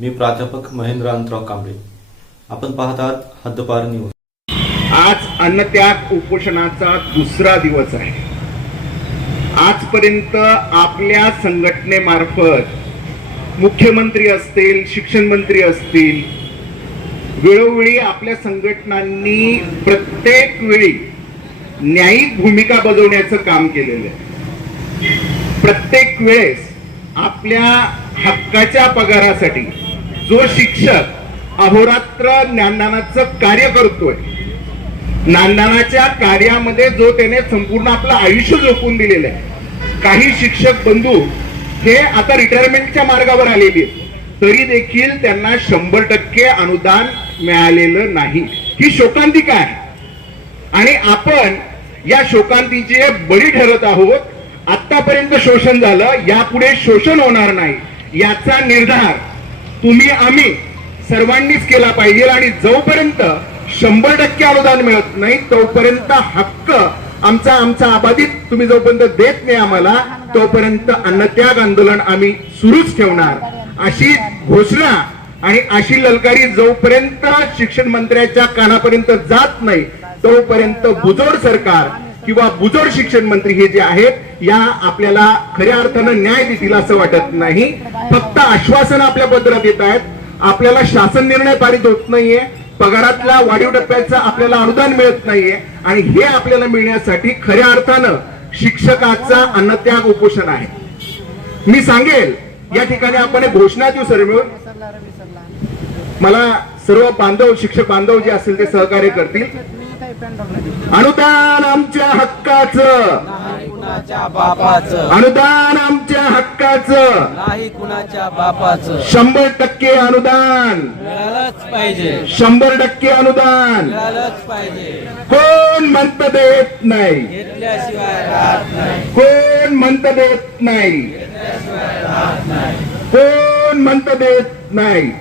मी प्राध्यापक महेंद्र अंतराव कांबळे. आपण पाहत आहात हद्दपार न्यूज. आज अन्नत्याग उपोषणाचा दुसरा दिवस आहे. आजपर्यंत आपल्या संघटनेमार्फत मुख्यमंत्री असतील शिक्षण मंत्री असतील वेळोवेळी आपल्या संघटनांनी प्रत्येक वेळी न्यायिक भूमिका बजावण्याचं काम केलेलं आहे. प्रत्येक वेळेस आपल्या हक्काच्या पगारासाठी जो शिक्षक अहोरात्र ज्ञानदानाचं कार्य करतोय ज्ञानदानाच्या कार्यामध्ये जो त्याने संपूर्ण आपलं आयुष्य झोकून दिलेलं आहे. काही शिक्षक बंधू हे आता रिटायरमेंटच्या मार्गावर आलेले आहेत. तरी देखील त्यांना शंभर टक्के अनुदान मिळालेलं नाही. ही शोकांतिका आहे आणि आपण या शोकांतीचे बळी ठरत आहोत. आतापर्यंत शोषण झालं यापुढे शोषण होणार नाही. याचा निर्धार तुम्ही आम्ही सर्वांनीच केला पाहिजे आणि जोपर्यंत शंभर टक्के अनुदान मिळत नाही तोपर्यंत हक्क आमचा आमचा अबाधित तुम्ही जोपर्यंत देत नाही आम्हाला तोपर्यंत अन्नत्याग आंदोलन आम्ही सुरूच ठेवणार. अशी घोषणा आणि अशी ललकारी जोपर्यंत शिक्षण मंत्र्याच्या कानापर्यंत जात नाही तोपर्यंत बुजोड सरकार किंवा बुजोड शिक्षण मंत्री हे जे आहेत या आपल्याला खऱ्या अर्थानं न्याय देतील असं वाटत नाही. फक्त आश्वासन आपल्या पत्रात येत आहेत. आपल्याला शासन निर्णय पारित होत नाहीये. पगारातल्या वाढीव टप्प्याचं आपल्याला अनुदान मिळत नाहीये. आणि हे आपल्याला मिळण्यासाठी खऱ्या अर्थानं शिक्षकाचा अन्नत्याग उपोषण आहे. मी सांगेल या ठिकाणी आपण घोषणा देऊ सर मिळून. मला सर्व बांधव शिक्षक बांधव जे असतील ते सहकार्य करतील. अनुदान आमच्या हक्काचं. नाही कुणाच्या बापाचं. अनुदान आमच्या हक्काचं. नाही कुणाच्या बापाचं. शंभर टक्के अनुदान. मिळालंच पाहिजे. शंभर टक्के अनुदान. मिळालंच पाहिजे. कोण म्हणत देत नाही? घेतल्याशिवाय राहत नाही. कोण म्हणत देत नाही? कोण म्हणत देत नाही.